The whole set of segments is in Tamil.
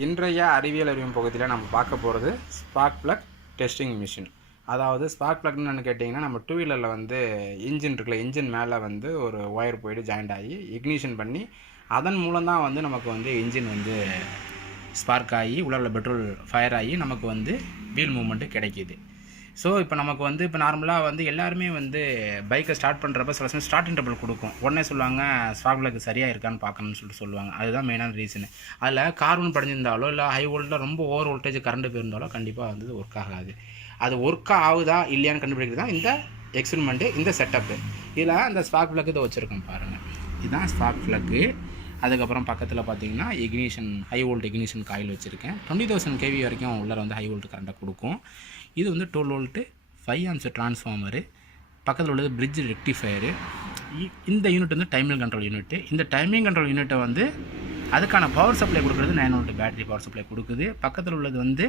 இன்றைய அறிவியல் அறிவும் பகுதியில் நம்ம பார்க்க போகிறது ஸ்பார்க் ப்ளக் டெஸ்டிங் மிஷின். அதாவது ஸ்பார்க் ப்ளக்னு என்ன கேட்டிங்கன்னா, நம்ம டூ வீலரில் வந்து இன்ஜின் இருக்குல்ல, இன்ஜின் மேலே வந்து ஒரு ஒயர் போய்ட்டு ஜாயிண்ட் ஆகி இக்னிஷன் பண்ணி அதன் மூலம் தான் வந்து நமக்கு வந்து இன்ஜின் வந்து ஸ்பார்க் ஆகி உள்ள பெட்ரோல் ஃபயர் ஆகி நமக்கு வந்து வீல் மூவ்மெண்ட்டு கிடைக்கிது. ஸோ இப்போ நமக்கு வந்து இப்போ நார்மலாக வந்து எல்லாருமே வந்து பைக்கை ஸ்டார்ட் பண்ணுறப்ப சில சமயம் ஸ்டார்டிங் ட்ரபிள் கொடுக்கும். உடனே சொல்லுவாங்க ஸ்பார்க் ப்ளக் சரியாக இருக்கான்னு பார்க்கணும்னு சொல்லுவாங்க. அதுதான் மெயினான ரீசனு. அதில் கார்பன் படிஞ்சிருந்தாலோ இல்லை ஹை வோல்ட்டில் ரொம்ப ஓவர் வோல்டேஜ் கரண்ட் போயிருந்தாலோ கண்டிப்பாக வந்து ஒர்க் ஆகாது. அது ஒர்க் ஆகுதா இல்லையான்னு கண்டுபிடிக்கிறது தான் இந்த எக்ஸ்பெரிமெண்ட்டு, இந்த செட்டப்பு. இதில் அந்த ஸ்பார்க் ப்ளக் இதை வச்சுருக்கோம் பாருங்கள். இதுதான் ஸ்பார்க் ப்ளக்கு. அதுக்கப்புறம் பக்கத்தில் பார்த்தீங்கன்னா ignition, high volt ignition coil வச்சுருக்கேன். 20,000 kV வரைக்கும் உள்ளே வந்து ஹை வோல்ட் கரண்ட்டை கொடுக்கும். இது வந்து 12 வோல்ட்டு 5 amps டிரான்ஸ்ஃபார்மரு. பக்கத்தில் உள்ளது பிரிட்ஜ் ரெக்டிஃபயரு. இந்த யூனிட் வந்து டைமிங் கண்ட்ரோல் யூனிட்டு. இந்த டைமிங் கண்ட்ரோல் யூனிட்டை வந்து அதுக்கான பவர் சப்ளை கொடுக்குறது 9 வோல்ட் பேட்டரி பவர் சப்ளை கொடுக்குது. பக்கத்தில் உள்ளது வந்து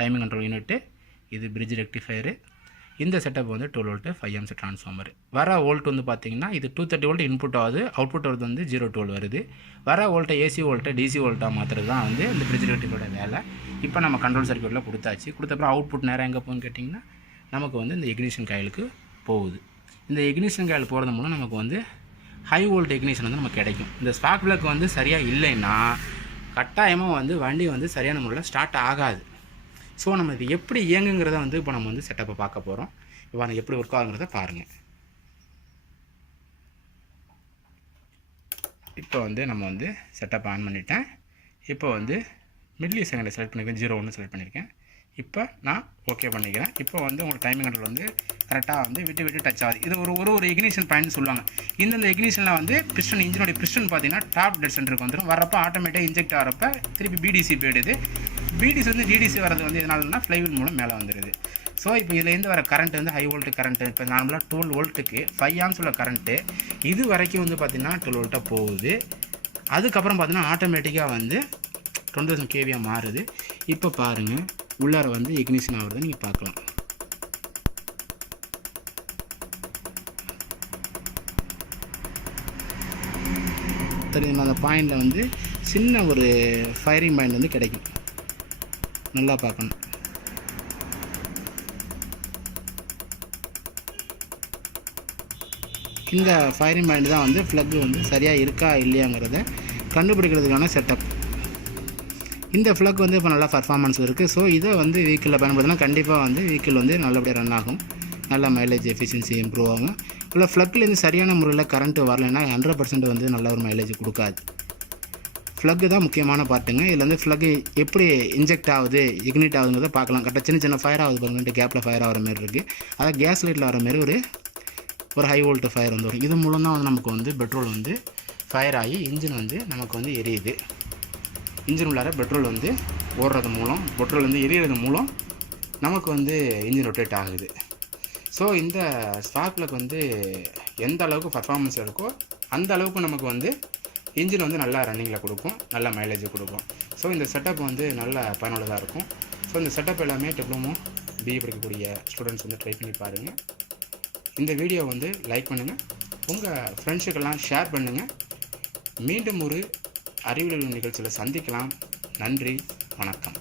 டைமிங் கண்ட்ரோல் யூனிட்டு. இது பிரிட்ஜ் ரெக்டிஃபயரு. இந்த செட்டப் வந்து 12 வோல்ட்டு 5 amps டிரான்ஸ்ஃபார்மர். வர வோல்ட் வந்து பார்த்திங்கன்னா இது 230 வோல்ட் இன்புட் ஆகுது, அவுட்புட் வருது வந்து 0-12 வருது. வர வோல்ட்டை ஏசி வோல்ட்டை டிசி வோல்ட்டாக மாற்றுறது தான் வந்து இந்த பிரிட்ஜ் ரெக்டிஃபயரோட வேலை. இப்போ நம்ம கண்ட்ரோல் சர்க்யூட்டில் கொடுத்தாச்சு. கொடுத்தப்பறம் அவுட்புட் நேரம் எங்கே போகுதுன்னு கேட்டிங்கன்னா நமக்கு வந்து இந்த இக்னிஷன் காயிலுக்கு போகுது. இந்த இக்னிஷன் காயில் போகிறது மூலம் நமக்கு வந்து ஹை வோல்ட் இக்னிஷன் வந்து நமக்கு கிடைக்கும். இந்த ஸ்பார்க் ப்ளக் வந்து சரியாக இல்லைன்னா கட்டாயமாக வந்து வண்டி வந்து சரியான முறையில் ஸ்டார்ட் ஆகாது. ஸோ நம்ம இது எப்படி இயங்குங்கிறத வந்து இப்போ நம்ம வந்து செட்டப்பை பார்க்க போகிறோம். இப்போ நம்ம எப்படி ஒர்க் ஆகுங்கிறத பாருங்கள். இப்போ வந்து நம்ம வந்து செட்டப் ஆன் பண்ணிட்டேன். இப்போ வந்து மில்லி செகண்டை செலக்ட் பண்ணியிருக்கேன், 0-1 செலக்ட் பண்ணியிருக்கேன். இப்போ நான் ஓகே பண்ணிக்கிறேன். இப்போ வந்து உங்களுக்கு டைமிங் கண்ட்ரோல் வந்து கரெக்டாக வந்து விட்டு டச் ஆகுது. இது ஒரு இக்னிஷன் பாயிண்ட் சொல்லுவாங்க. இந்த இக்னிஷனில் வந்து பிஸ்டன், இன்ஜினோடைய பிஸ்டன் பார்த்தீங்கன்னா டாப் டெட் சென்டருக்கு வந்துடும். வரப்போ ஆட்டோமேட்டிக்காக இன்ஜெக்ட் ஆகிறப்ப திருப்பி பிடிசி போயிடுது. பிடிசி வந்து டிடிசி வரது வந்து இதனாலனா ஃப்ளைவீல் மூலம் மேலே வந்துடுது. ஸோ இப்போ இதுலேருந்து வர கரண்ட் வந்து ஹை வோல்ட்டு கரண்ட்டு. இப்போ நார்மலாக 12 வோல்ட்டுக்கு 5 amps உள்ள கரண்ட்டு இது வரைக்கும் வந்து பார்த்திங்கன்னா 12 வோல்ட்டாக போகுது. அதுக்கப்புறம் பார்த்திங்கன்னா ஆட்டோமேட்டிக்காக வந்து 20,000 kV மாறுது. இப்போ பாருங்கள் உள்ளார வந்து இக்னிஷன் ஆகுறதை நீங்கள் பார்க்கலாம். தெரியுமா, அந்த பாயிண்டில் வந்து சின்ன ஒரு ஃபயரிங் பாயிண்ட் வந்து கிடைக்கும். நல்லா பார்க்கணும். இந்த ஃபயரிங் பாயிண்ட் தான் வந்து ஃப்ளக் வந்து சரியாக இருக்கா இல்லையாங்கிறத கண்டுபிடிக்கிறதுக்கான செட்டப். இந்த ஃப்ளக் வந்து இப்போ நல்லா பர்ஃபார்மன்ஸ் இருக்குது. ஸோ இதை வந்து வெஹிக்கிளில் பயன்படுத்தினா கண்டிப்பாக வந்து வெஹிக்கிள் வந்து நல்லபடியாக ரன் ஆகும், நல்ல மைலேஜ் எஃபிஷியன்சி இம்ப்ரூவ் ஆகும். இல்லை ஃப்ளக்லேருந்து சரியான முறையில் கரண்ட்டு வரலைன்னா 100% வந்து நல்ல ஒரு மைலேஜ் கொடுக்காது. ஃப்ளக்கு தான் முக்கியமான பார்ட்டுங்க. இதில் வந்து ஃப்ளக்கு எப்படி இன்ஜெக்ட் ஆகுது, இக்னிட் ஆகுதுங்கிறத பார்க்கலாம். கரெக்டாக சின்ன ஃபயர் ஆகுது பாருங்க, கேப்பில் ஃபயர் ஆகிற மாதிரி இருக்குது. அதாவது கேஸ் லைட்டில் வர மாதிரி ஒரு ஹை வோல்ட் ஃபயர் வந்து வரும். இது மூலம் தான் வந்து நமக்கு வந்து பெட்ரோல் வந்து ஃபயர் ஆகி இன்ஜின் வந்து நமக்கு வந்து எரியுது. இன்ஜின் உள்ளார பெட்ரோல் வந்து ஓடுறது மூலம், பெட்ரோல் வந்து எரியறது மூலம் நமக்கு வந்து இன்ஜின் ரொட்டேட் ஆகுது. ஸோ இந்த ஸ்பார்க் ப்ளக் வந்து எந்த அளவுக்கு பர்ஃபார்மன்ஸ் இருக்கோ அந்த அளவுக்கு நமக்கு வந்து இன்ஜின் வந்து நல்லா ரன்னிங்கில் கொடுக்கும், நல்ல மைலேஜ் கொடுக்கும். ஸோ இந்த செட்டப் வந்து நல்ல பயனுள்ளதாக இருக்கும். ஸோ இந்த செட்டப் எல்லாமே டிப்ளமோ பிஇ படிக்கக்கூடிய ஸ்டூடெண்ட்ஸ் வந்து ட்ரை பண்ணி பாருங்கள். இந்த வீடியோ வந்து லைக் பண்ணுங்கள், உங்கள் ஃப்ரெண்ட்ஸுக்கெல்லாம் ஷேர் பண்ணுங்கள். மீண்டும் ஒரு அறிவியல் நிகழ்ச்சியில் சந்திக்கலாம். நன்றி, வணக்கம்.